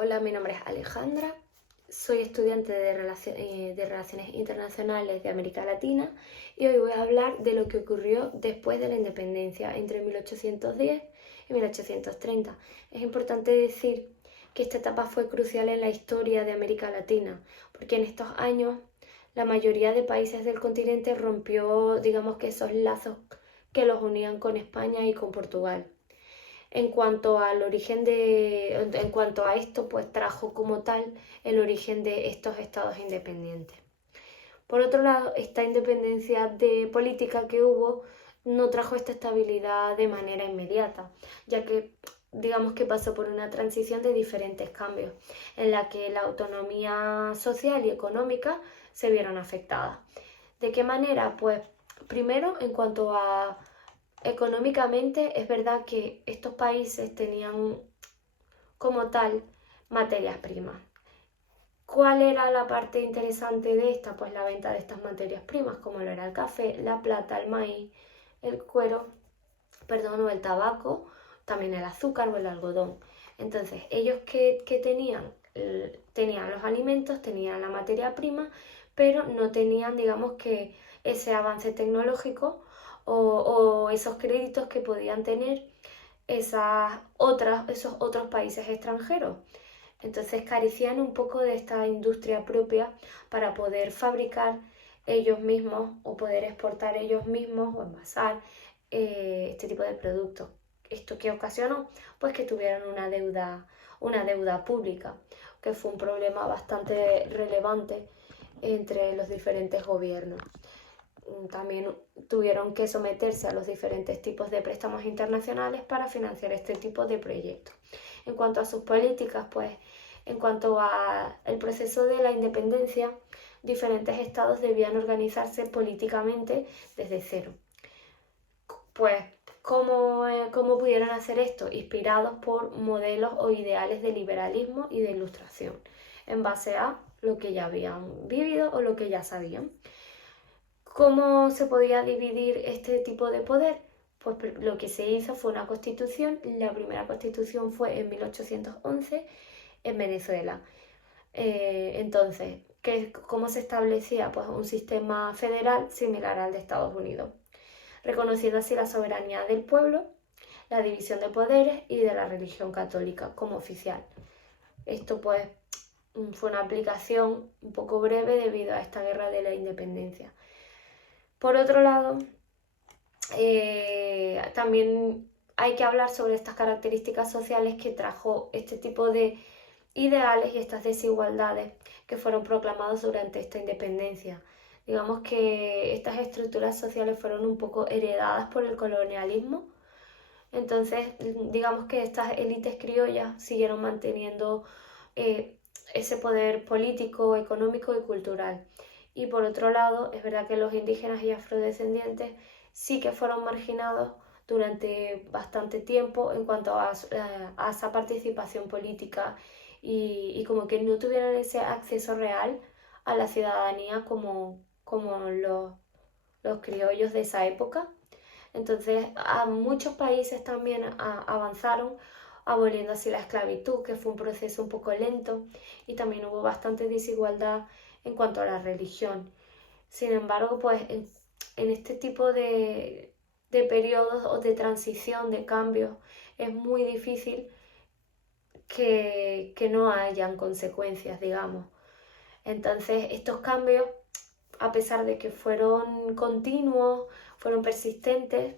Hola, mi nombre es Alejandra, soy estudiante de Relaciones Internacionales de América Latina y hoy voy a hablar de lo que ocurrió después de la independencia entre 1810 y 1830. Es importante decir que esta etapa fue crucial en la historia de América Latina, porque en estos años la mayoría de países del continente rompió, digamos que esos lazos que los unían con España y con Portugal. En cuanto a esto, pues trajo como tal el origen de estos estados independientes. Por otro lado, esta independencia de política que hubo no trajo esta estabilidad de manera inmediata, ya que digamos que pasó por una transición de diferentes cambios, en la que la autonomía social y económica se vieron afectadas. ¿De qué manera? Pues primero, en cuanto a económicamente, es verdad que estos países tenían como tal materias primas. ¿Cuál era la parte interesante de esta? Pues la venta de estas materias primas, como lo era el café, la plata, el maíz, el cuero, perdón, o el tabaco, también el azúcar o el algodón. Entonces, ellos que tenían, tenían los alimentos, tenían la materia prima, pero no tenían, digamos que, ese avance tecnológico o esos créditos que podían tener esos otros países extranjeros. Entonces carecían un poco de esta industria propia para poder fabricar ellos mismos o poder exportar ellos mismos o envasar este tipo de productos. ¿Esto qué ocasionó? Pues que tuvieran una deuda pública, que fue un problema bastante relevante entre los diferentes gobiernos. También tuvieron que someterse a los diferentes tipos de préstamos internacionales para financiar este tipo de proyectos. En cuanto a sus políticas, pues en cuanto al proceso de la independencia, diferentes estados debían organizarse políticamente desde cero. Pues, ¿cómo pudieron hacer esto? Inspirados por modelos o ideales de liberalismo y de ilustración, en base a lo que ya habían vivido o lo que ya sabían. ¿Cómo se podía dividir este tipo de poder? Pues lo que se hizo fue una constitución. La primera constitución fue en 1811 en Venezuela. Entonces, ¿cómo se establecía? Pues un sistema federal similar al de Estados Unidos, reconociendo así la soberanía del pueblo, la división de poderes y de la religión católica como oficial. Esto pues fue una aplicación un poco breve debido a esta guerra de la independencia. Por otro lado, también hay que hablar sobre estas características sociales que trajo este tipo de ideales y estas desigualdades que fueron proclamados durante esta independencia. Digamos que estas estructuras sociales fueron un poco heredadas por el colonialismo. Entonces, digamos que estas élites criollas siguieron manteniendo ese poder político, económico y cultural. Y por otro lado, es verdad que los indígenas y afrodescendientes sí que fueron marginados durante bastante tiempo en cuanto a esa participación política y como que no tuvieron ese acceso real a la ciudadanía como los criollos de esa época. Entonces, a muchos países también avanzaron aboliendo así la esclavitud, que fue un proceso un poco lento, y también hubo bastante desigualdad en cuanto a la religión. Sin embargo, pues en este tipo de periodos o de transición, de cambios, es muy difícil que no hayan consecuencias, digamos. Entonces, estos cambios, a pesar de que fueron continuos, fueron persistentes,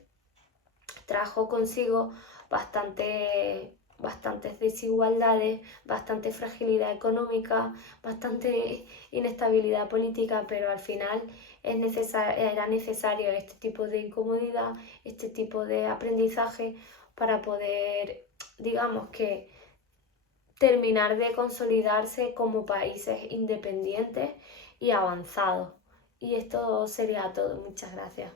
trajo consigo bastantes desigualdades, bastante fragilidad económica, bastante inestabilidad política, pero al final era necesario este tipo de incomodidad, este tipo de aprendizaje para poder, digamos que, terminar de consolidarse como países independientes y avanzados. Y esto sería todo. Muchas gracias.